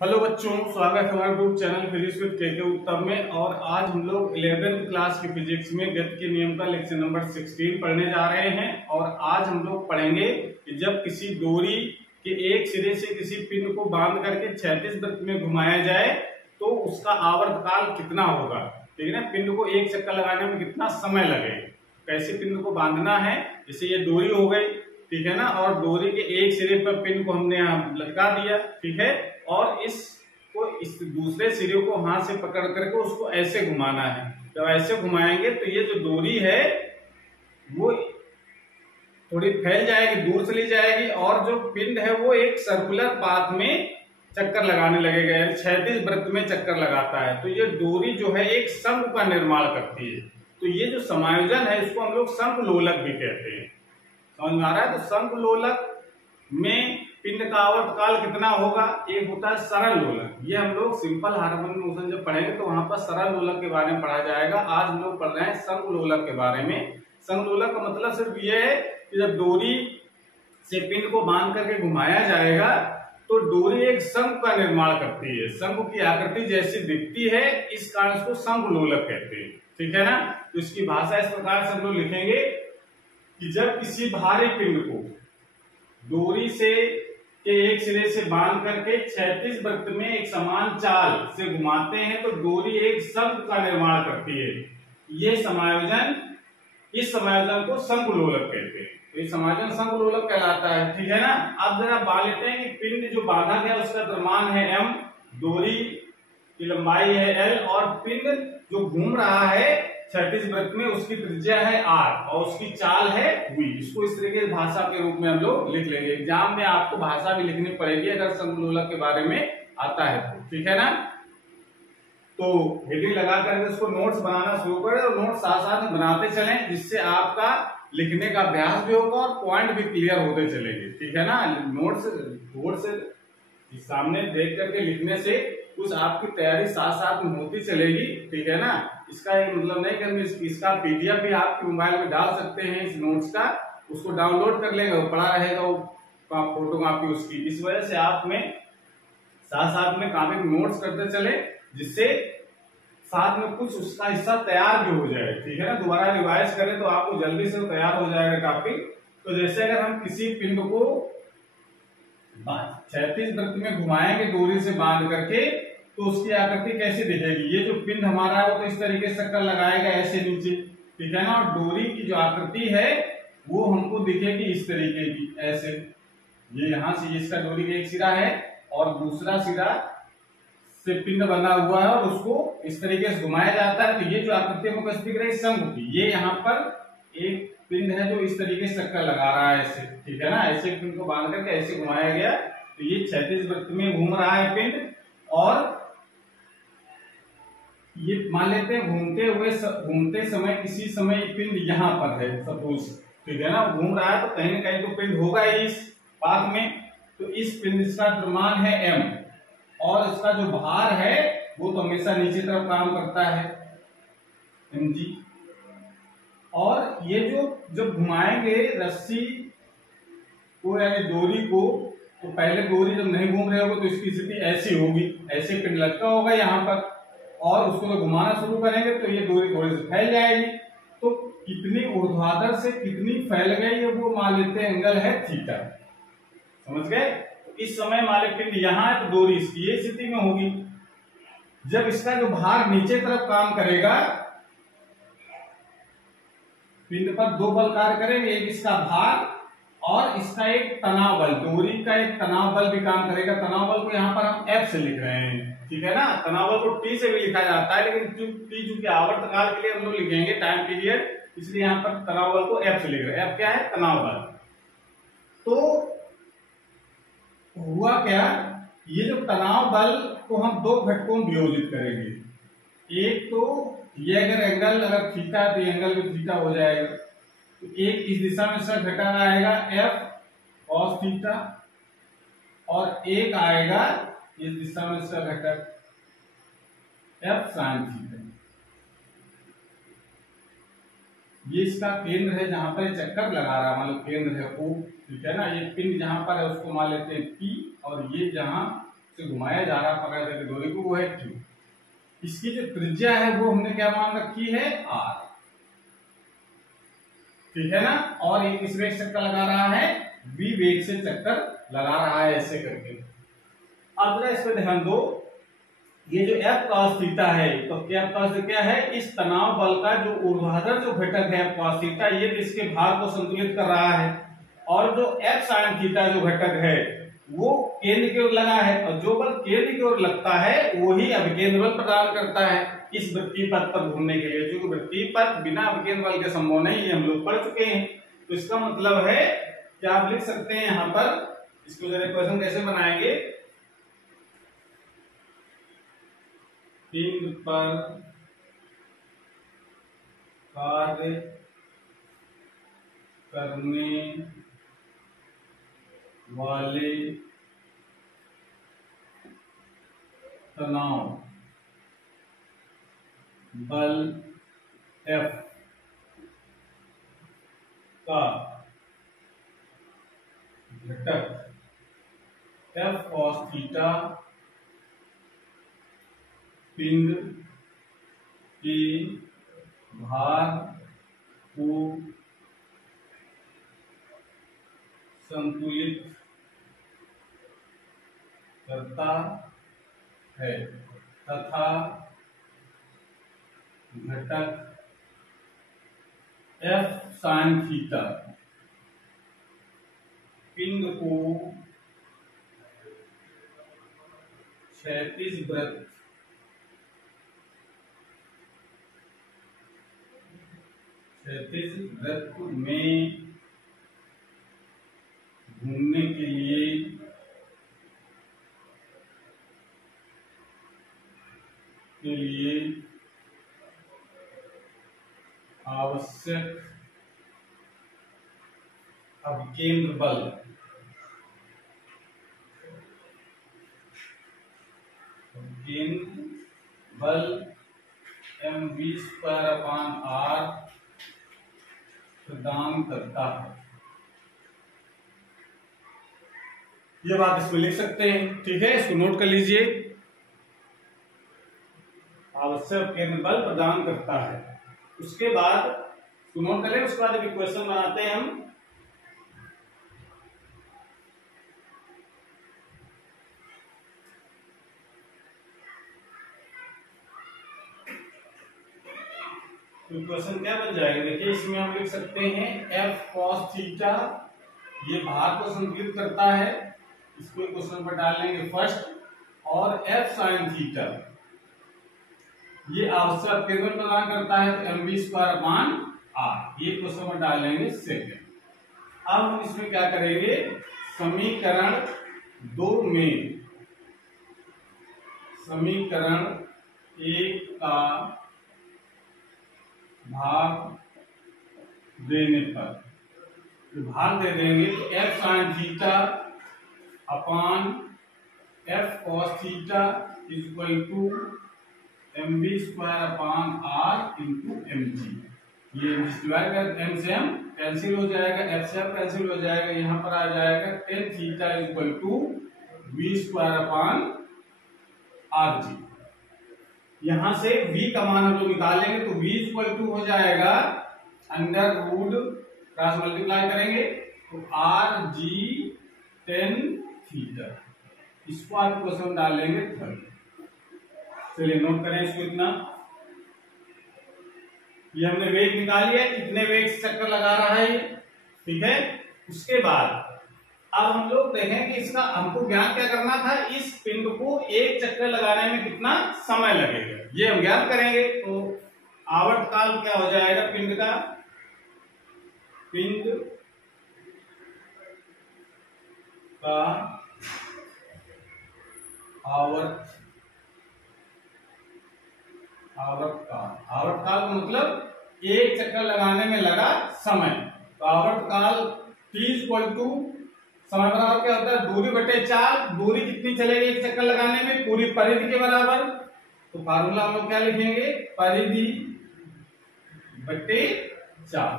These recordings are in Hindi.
हेलो बच्चों, स्वागत है हमारे ग्रुप चैनल फिजिक्स विद के उत्तम में। और आज हम लोग 11th क्लास की फिजिक्स में गति के नियम का लेक्चर नंबर 16 पढ़ने जा रहे हैं। और आज हम लोग पढ़ेंगे कि जब किसी डोरी के एक सिरे से किसी पिंड को बांध करके क्षैतिज वृत्त में घुमाया जाए तो उसका आवर्तकाल कितना होगा। ठीक है ना, पिंड को एक चक्कर लगाने में कितना समय लगेगा, कैसे पिंड को बांधना है। जैसे ये डोरी हो गई, ठीक है ना, और डोरी के एक सिरे पर पिन को हमने यहाँ लटका दिया, ठीक है, और इस दूसरे सिरे को हाथ से पकड़ करके उसको ऐसे घुमाना है। जब ऐसे घुमाएंगे तो ये जो डोरी है वो थोड़ी फैल जाएगी, दूर चली जाएगी, और जो पिंड है वो एक सर्कुलर पाथ में चक्कर लगाने लगेगा, यानी क्षैतिज वृत्त में चक्कर लगाता है। तो ये डोरी जो है एक शंकु का निर्माण करती है। तो ये जो समायोजन है इसको हम लोग शंकु लोलक भी कहते हैं। समझ में आ रहा है। तो शंकु लोलक में पिंड का आवर्तकाल कितना होगा। एक होता है सरल लोलक, ये हम लोग सिंपल हार्मोनिक मोशन जब पढ़ेंगे तो वहां पर सरल लोलक के बारे में पढ़ा जाएगा। आज हम लोग पढ़ रहे हैं शंकु लोलक के बारे में। शंकु लोलक का मतलब सिर्फ ये है कि जब डोरी से पिंड को बांध करके घुमाया जाएगा तो डोरी एक शंकु का निर्माण करती है। शंकु की आकृति जैसी दिखती है, इस कारण इसको शंकु लोलक कहते हैं। ठीक है ना। तो इसकी भाषा इस प्रकार से हम लोग लिखेंगे कि जब किसी भारी पिंड को डोरी से के एक सिरे से बांध करके क्षैतिज वृत्त में एक समान चाल से घुमाते हैं तो डोरी एक शंकु का निर्माण करती है। ये समायोजन, इस समायोजन को शंकु लोलक कहते हैं। तो ये समायोजन शंकु लोलक कहलाता है। ठीक है ना। अब जरा मान लेते हैं कि पिंड जो बांधा गया उसका द्रव्यमान है m, डोरी की लंबाई है l, और पिंड जो घूम रहा है क्षैतिज वृत्त में उसकी त्रिज्या है r और उसकी चाल है v। इसको इस तरीके की भाषा के रूप में हम लोग लिख लेंगे। एग्जाम में आपको भाषा भी लिखनी पड़ेगी अगर शंकु लोलक के बारे में आता है तो। ठीक है ना। तो हेडिंग लगा करके इसको नोट्स बनाना शुरू करें और नोट्स साथ साथ में बनाते चलें, जिससे आपका लिखने का अभ्यास भी होगा और पॉइंट भी क्लियर होते चलेंगे। ठीक है ना। नोट्स बोर्ड से सामने देख करके लिखने से कुछ आपकी तैयारी साथ साथ में होती चलेगी। ठीक है ना। इसका ये मतलब नहीं कि इसका पीडीएफ भी आपके मोबाइल में डाल सकते हैं। इस नोट्स का उसको डाउनलोड कर लेंगे, वो पड़ा रहेगा वो फोटो कॉपी उसकी। इस वजह से आप में साथ साथ में कॉपी में नोट्स करते चले, जिससे साथ में कुछ उसका हिस्सा तैयार भी हो जाए। ठीक है ना। दोबारा रिवाइज करें तो आपको जल्दी से तैयार हो जाएगा कॉपी। तो जैसे अगर हम किसी पिंड को क्षैतिज वृत्त में घुमाएंगे डोरी से बांध करके तो उसकी आकृति कैसे दिखेगी। ये जो पिंड हमारा है वो तो इस तरीके से चक्कर लगाएगा ऐसे नीचे। ठीक है ना। और डोरी की जो आकृति है वो हमको दिखेगी इस तरीके की, ऐसे। ये यहाँ से इसका डोरी का एक सिरा है और दूसरा सिरा से पिंड बना हुआ है और उसको इस तरीके से घुमाया जाता है। तो ये जो आकृति हमको कैसे दिख रही है, शंकु की। ये यहाँ पर एक पिंड है जो इस तरीके से चक्कर लगा रहा है ऐसे। ठीक है ना। ऐसे पिंड को बांध करके ऐसे घुमाया गया तो ये क्षैतिज वृत्त में घूम रहा है पिंड। और ये मान लेते हैं घूमते समय किसी समय पिंड यहाँ पर है सपोज। ठीक है ना। घूम रहा है तो कहीं ना कहीं तो पिंड होगा ही इस पाथ में। तो इस पिंड का द्रव्यमान है m और इसका जो भार है वो तो हमेशा नीचे तरफ काम करता है mg। और ये जो जब घुमाएंगे रस्सी को यानी डोरी को, तो पहले डोरी जब नहीं घूम रहे होगा तो इसकी स्थिति ऐसी होगी, ऐसे पिंड लटका होगा यहाँ पर, और उसको जब घुमाना शुरू करेंगे तो ये डोरी थोड़ी सी फैल जाएगी। तो कितनी ऊर्ध्वाधर से कितनी फैल गई है वो मान लेते हैं एंगल है थीटा। समझ गए। तो इस समय मान लेते पिंड यहाँ है तो डोरी इसकी ये स्थिति में होगी। जब इसका जो भार नीचे तरफ काम करेगा, पिंड पर दो बल कार्य करेंगे, एक इसका भार और इसका एक तनाव बल। डोरी का एक तनाव बल भी काम करेगा। तनाव बल को यहाँ पर हम F से लिख रहे हैं। ठीक है ना। तनाव बल को T से भी लिखा जाता है, लेकिन T चूंकि आवर्तकाल के लिए हम लोग लिखेंगे टाइम पीरियड, इसलिए यहाँ पर तनाव बल को F से लिख रहे हैं। F क्या है, तनाव बल। तो हुआ क्या, ये जो तनाव बल को हम दो घटकों में वियोजित करेंगे। एक तो ये अगर एंगल अगर थीटा है तो एंगल भी थीटा हो जाएगा। तो एक इस दिशा में इसका घटक आएगा F cos थीटा और एक आएगा इस दिशा में इसका घटक F sin थीटा। ये इसका केंद्र है जहां पर चक्कर लगा रहा है, मतलब केंद्र है O। ठीक है ना। ये पिंड जहां पर है उसको मान लेते हैं P, और ये जहां से घुमाया जा रहा है पकड़ करके डोरी को, वो है Q। इसकी जो त्रिज्या है वो हमने क्या मान रखी है, R, ठीक है ना। और ये किस वेग से चक्कर लगा रहा है, V वेग से चक्कर लगा रहा है ऐसे करके। अब जरा इस पे ध्यान दो, ये जो F cos थीटा है, तो F cos क्या है, इस तनाव बल का जो ऊर्ध्वाधर जो घटक है F cos थीटा, ये इसके भार को संतुलित कर रहा है, और जो F sin थीटा जो घटक है वो केंद्र की ओर लगा है, और जो बल केंद्र की ओर लगता है वही अभिकेंद्र बल प्रदान करता है इस वृत्तीय पथ पर घूमने के लिए, जो वृत्तीय पथ बिना अभिकेंद्र बल के संभव नहीं, ये हम लोग पढ़ चुके हैं। तो इसका मतलब है कि आप लिख सकते हैं यहाँ पर, इसको जरा क्वेश्चन कैसे बनाएंगे, पिंड पर कार्य करने वाले तनाव बल F का घटक F cos थीटा पिंड के भार को संतुलित करता है तथा घटक F sin थीटा पिंड को क्षैतिज वृत्त में घूमने के लिए आवश्यक अभिकेंद्र बल mv²/r प्रदान करता है। ये बात इसमें लिख सकते हैं, ठीक है, इसको नोट कर लीजिए, आवश्यक केंद्र बल प्रदान करता है। उसके बाद इसको नोट कर लें, उसके बाद एक इक्वेशन बनाते हैं हम। तो इक्वेशन क्या बन जाएगा, देखिए इसमें हम लिख सकते हैं F cos थीटा, ये भार को संतुलित करता है, इसको इक्वेशन पर डाल लेंगे फर्स्ट, और F sin थीटा ये आवश्यक केंद्र प्रदान करता है, तो mv²/r ये क्वेश्चन में डाल लेंगे सेकंड। अब हम इसमें क्या करेंगे, समीकरण 2 में समीकरण 1 का भाग देने पर, तो भाग दे देंगे तो F sin theta upon F cos theta equal to mv²/r into mg। ये डिवाइड कर m से m कैंसिल हो जाएगा, f से f कैंसिल हो जाएगा, यहाँ पर आ जाएगा tan theta equal to v²/rg। यहां से v का मान हम लोग निकालेंगे तो v इक्वल टू हो जाएगा अंडर रूट, क्रॉस मल्टीप्लाई करेंगे तो rg tan थीटा, इसको आप क्वेश्चन डाल लेंगे थर्ड। चलिए नोट करें इसको, इतना ये हमने वेग निकाल लिया, कितने वेग से चक्कर लगा रहा है ये, ठीक है। उसके बाद अब हम लोग देखें कि इसका हमको ज्ञान क्या करना था, इस पिंड को एक चक्कर लगाने में कितना समय लगेगा, ये हम ज्ञान करेंगे। तो आवर्तकाल क्या हो जाएगा पिंड का, पिंड का आवर्तकाल का मतलब एक चक्कर लगाने में लगा समय, तो आवर्तकाल t इक्वल टू समय बराबर क्या होता है, दूरी बटे 4, दूरी कितनी चलेगी एक चक्कर लगाने में, पूरी परिधि के बराबर। तो फार्मूला हम लोग क्या लिखेंगे, परिधि बटे 4,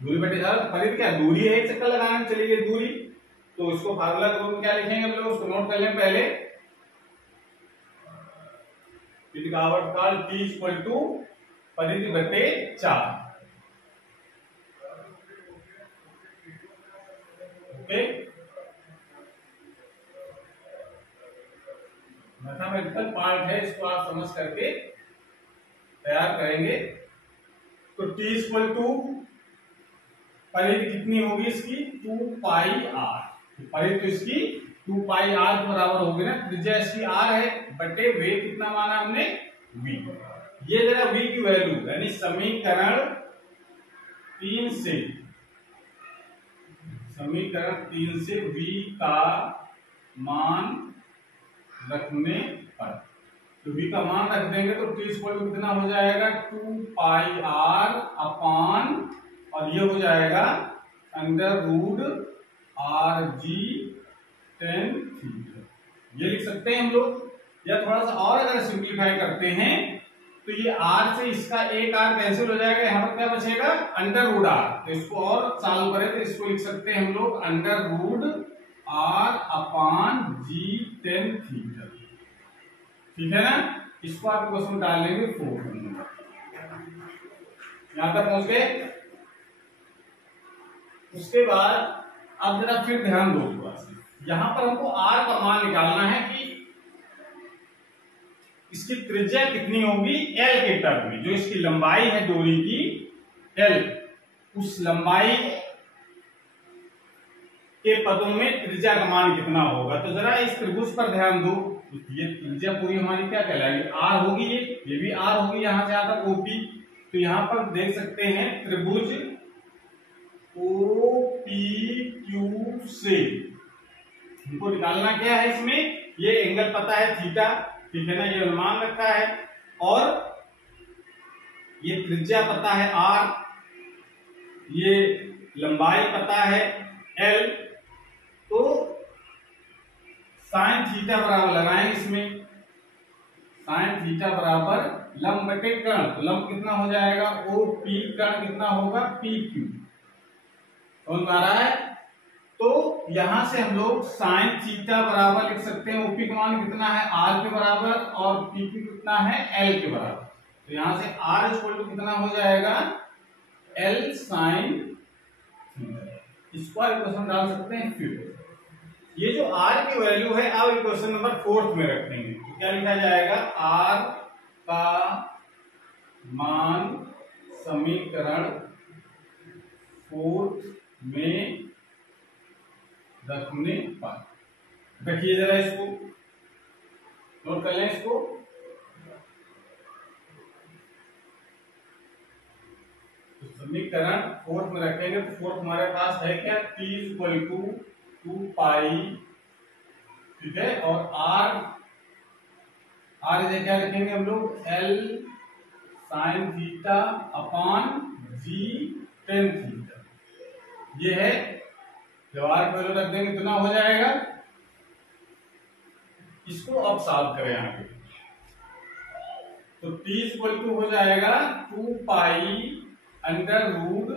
दूरी बटे 4, परिधि क्या दूरी है एक चक्कर लगाने में चली गई दूरी, तो इसको फार्मूला के रूप में क्या लिखेंगे हम लोग, उसको नोट कर लें पहले। टी का आवर्तकाल T इक्वल टू परिधि बटे 4। ओके, मैथमेटिकल पार्ट है, इसको आप समझ करके तैयार करेंगे। तो T इक्वल टू परिधि कितनी होगी इसकी, 2 पाई r। परिधि तो इसकी 2 पाई r के बराबर होगी ना, त्रिज्या इसकी r है, बटे वेग कितना माना हमने, v। ये जरा v की वैल्यू, यानी समीकरण 3 से v का मान रखने पर, तो v का मान रख देंगे तो t इक्वल टू कितना हो जाएगा, 2 पाई r अपान, और ये हो जाएगा under root r g tan theta. ये लिख सकते हैं हम लोग। या थोड़ा सा और अगर सिंप्लीफाई करते हैं तो ये r से इसका एक r कैंसिल हो जाएगा, यहाँ पर क्या बचेगा, अंडर रूट r। तो इसको और सॉल्व करें तो इसको लिख सकते हैं हम लोग अंडर रूट r अपान जी टेन थीटा। ठीक है ना, इसको आप क्वेश्चन डाल लेंगे 4 नंबर। यहां तक पहुंच गए। उसके बाद अब जरा फिर ध्यान दो थोड़ा सा, यहां पर हमको r का मान निकालना है कि इसकी त्रिज्या कितनी होगी l के टर्म में, जो इसकी लंबाई है डोरी की l, उस लंबाई के पदों में त्रिज्या का मान कितना होगा। तो जरा इस त्रिभुज पर ध्यान दो, ये त्रिज्या पूरी हमारी क्या कहलाएगी, r होगी, ये भी r होगी, यहां से आता OP। तो यहां पर देख सकते हैं त्रिभुज OPQ से हमको निकालना क्या है, इसमें ये एंगल पता है थीटा, ठीक है ना, ये अनुमान रखा है, और ये त्रिज्या पता है r, ये लंबाई पता है l। तो साइन थीटा बराबर लगाएंगे इसमें, साइन थीटा बराबर लंब बटे कर्ण, तो लंब कितना हो जाएगा OP, कर्ण कितना होगा PQ। समझ आ रहा है। तो यहां से हम लोग साइन थीटा बराबर लिख सकते हैं, ओपी का मान कितना है r के बराबर, और पीक्यू कितना है l के बराबर। तो यहां से r इक्वल टू कितना हो जाएगा, l साइन थीटा। इसको इक्वेशन डाल सकते हैं। फिर ये जो r की वैल्यू है अब इक्वेशन नंबर 4 में रखेंगे, तो क्या लिखा जाएगा, r का मान समीकरण 4 में रखने पर। रखिए जरा इसको, नोट कर लें इसको। तो समीकरण 4 में रखेंगे तो 4 हमारे पास है क्या, t इक्वल टू 2 पाई, ठीक है, और r इसे क्या रखेंगे हम लोग, l साइन थीटा अपान जी टेन थीटा। ये है, जब r की वैल्यू रख देंगे कितना हो जाएगा। इसको अब सॉल्व करें आगे, तो t इक्वल टू हो जाएगा 2 pi under root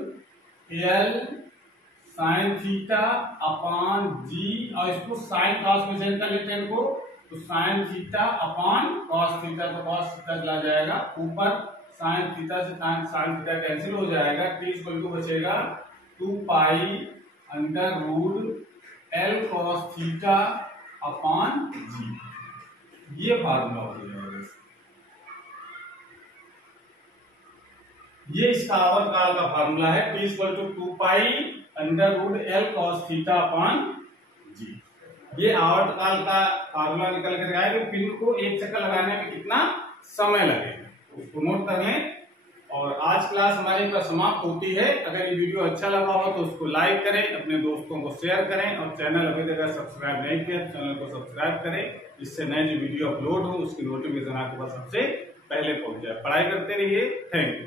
l sine theta upon G, और इसको साइन कॉस में चेंज कर लेते हैं इनको, तो sine theta upon cos theta, तो कॉस थीटा चला जाएगा ऊपर, साइन थीटा से साइन थीटा कैंसिल हो जाएगा, t इक्वल टू बचेगा 2 pi under root l cos theta upon G. ये फार्मूला हो जाएगा, ये इसका आवर्तकाल का फार्मूला है, t equal to 2 pi under root l cos theta upon G. ये आवर्तकाल का फार्मूला निकल कर आएगा। पिन को एक चक्कर लगाने में कितना समय लगेगा, उसको नोट कर लें। और आज क्लास हमारी पर समाप्त होती है। अगर ये वीडियो अच्छा लगा हो तो उसको लाइक करें, अपने दोस्तों को शेयर करें, और चैनल अभी तक सब्सक्राइब नहीं किया तो चैनल को सब्सक्राइब करें, इससे नए जो वीडियो अपलोड हो उसकी नोटिफिकेशन आपके पास सबसे पहले पहुंच जाए। पढ़ाई करते रहिए। Thank you.